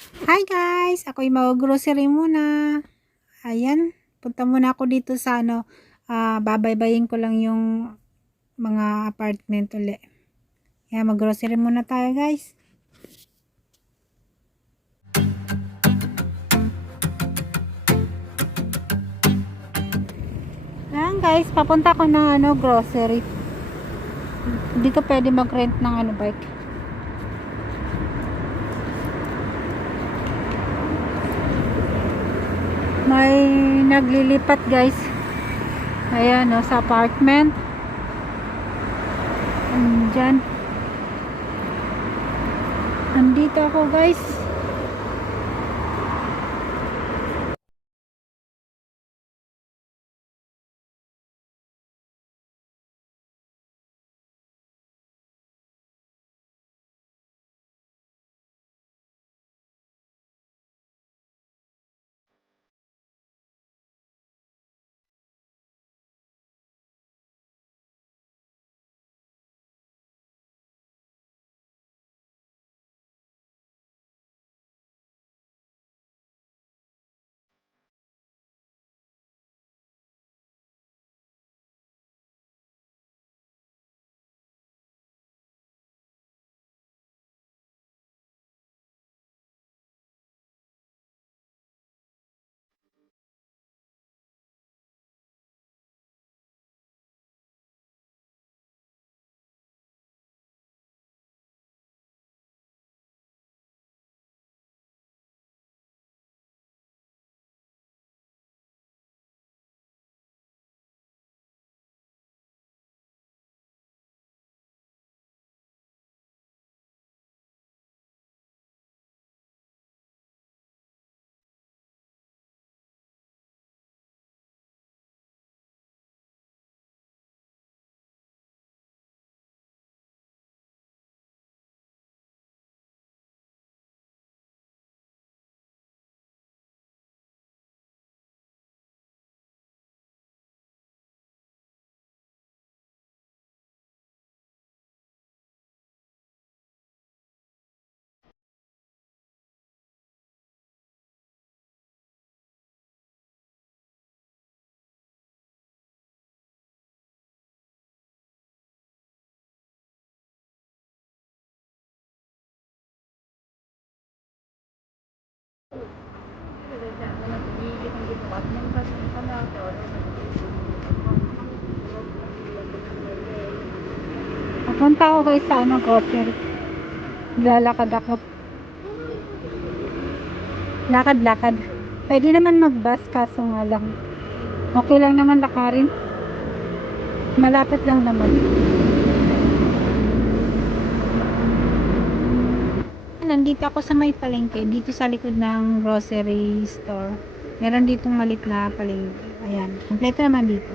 Hi guys! Ako'y mag-grocery muna. Ayan, punta muna ako dito sa babaybayin ko lang yung mga apartment uli. Ayan, mag-grocery muna tayo guys. Ayan guys, papunta ko na grocery. Dito pwede mag-rent ng bike. May naglilipat guys. Ayan sa apartment. Andyan. Andito ako guys. Papunta ako guys sa grocery. Lalakad ako. Lakad-lakad. Pwede naman mag-bus kaso nga lang. Okay lang naman lakarin. Malapit lang naman. Nandito ako sa may palengke. Dito sa likod ng grocery store. Meron ditong malit na palengke. Ayan. Kompleto naman dito.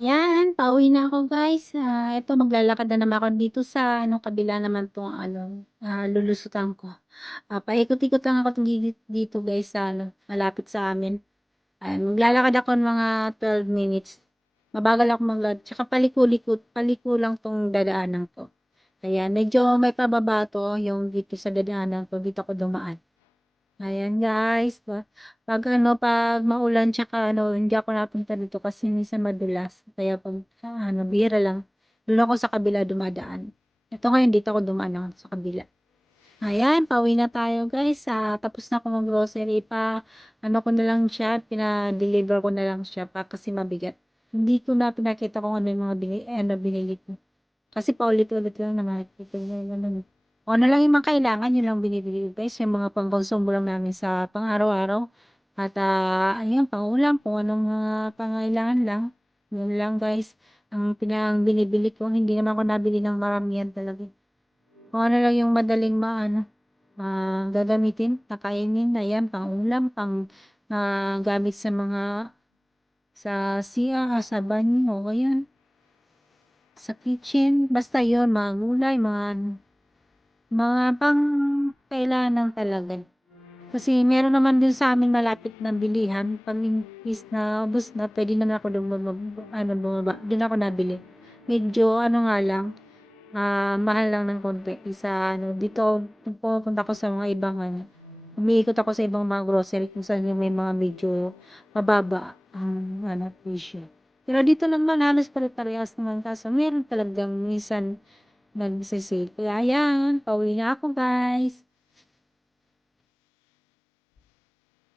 Yan, pauwi na ako guys. Eto maglalakad na naman ako dito sa kabila naman 'tong lulusutan ko. Paikot-ikot lang ako dito guys sa malapit sa amin. Maglalakad ako ng mga 12 minutes. Mabagal ako maglakad, tsaka paliko lang 'tong dadaanan ko. Kaya medyo may pababa 'to, yung dito sa dadaanan ko, dito ako dumaan. Ayan guys, 'pag pag maulan tsaka hindi ako napunta dito kasi minsan madulas. Kaya 'pag bihira lang, dun ako sa kabila dumadaan. Ito ngayon dito ako dumaan sa kabila. Ayan, pauwi na tayo guys. Tapos na ako mag-grocery pa. Ko na lang siya, pina-deliver ko na lang siya pa kasi mabigat. Hindi ko na pinakita kung ano yung mga binili ko. Kasi paulit-ulit lang naman. Kung ano lang yung mga kailangan, yun lang binibili ko guys. Yung mga pang-consumo lang namin sa pang-araw-araw. At ayun, pang-ulam, kung anong mga pangailangan lang. Yun lang guys. Ang pinang binibili ko, hindi naman ako nabili ng maramihan talaga. Kung ano lang yung madaling gagamitin, kakainin, ayan, pang-ulam, gamit sa sa CR, sa banyo, ayan, sa kitchen, basta yun, mga gulay, mga pang kailangan lang talaga. Kasi meron naman din sa amin malapit na bilihan, pag is na ubos na, pwede na ako doon bumaba, doon ako nabili. Medyo nga lang, mahal lang ng konti isa dito pumupunta ako sa mga ibang umiikot ako sa ibang mga grocery kung saan yung may mga medyo mababa ang presyo. Pero dito naman halos pare-parehas naman kaso meron talagang minsan nagse-sale. Kaya ayan, pauwi na ako guys.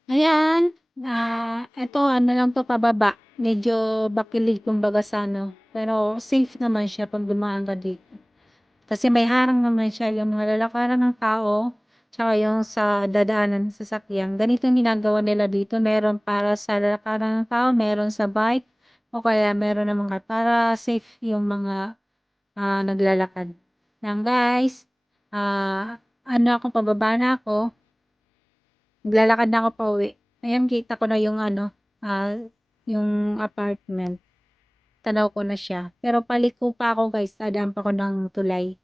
Ayan, eto lang 'to pababa. Medyo bakilig kumbaga sa pero safe naman siya 'pag dumaan ka dito. Kasi may harang naman siya, yung mga lalakaran ng tao, tsaka yung sa dadaanan ng sasakyan. Ganito yung ginagawa nila dito, meron para sa lalakaran ng tao, meron sa bike, o kaya meron naman para safe yung mga naglalakad. Yan guys, ako, pababa na ako, maglalakad na ako pauwi. Ayan, kita ko na yung yung apartment. Tanaw ko na siya. Pero paliko pa ako guys, dadaan pa ako ng tulay.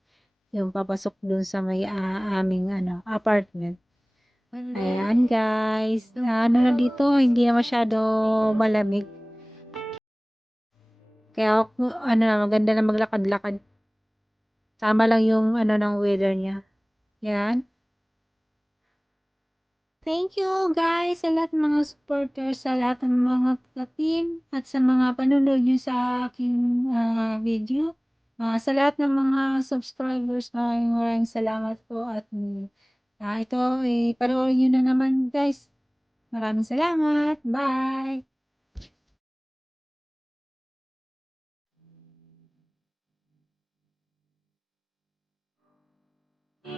Yung papasok dun sa may aming apartment. Ayan guys, na dito, hindi na masyado malamig. Kaya maganda na maglakad-lakad. Tama lang yung ng weather niya. Yan. Thank you guys sa lahat ng mga supporters, sa lahat ng mga ka-team, at sa mga panonood nyo sa aking video. Sa lahat ng mga subscribers, maraming salamat po at ito, panoorin nyo na naman guys. Maraming salamat. Bye!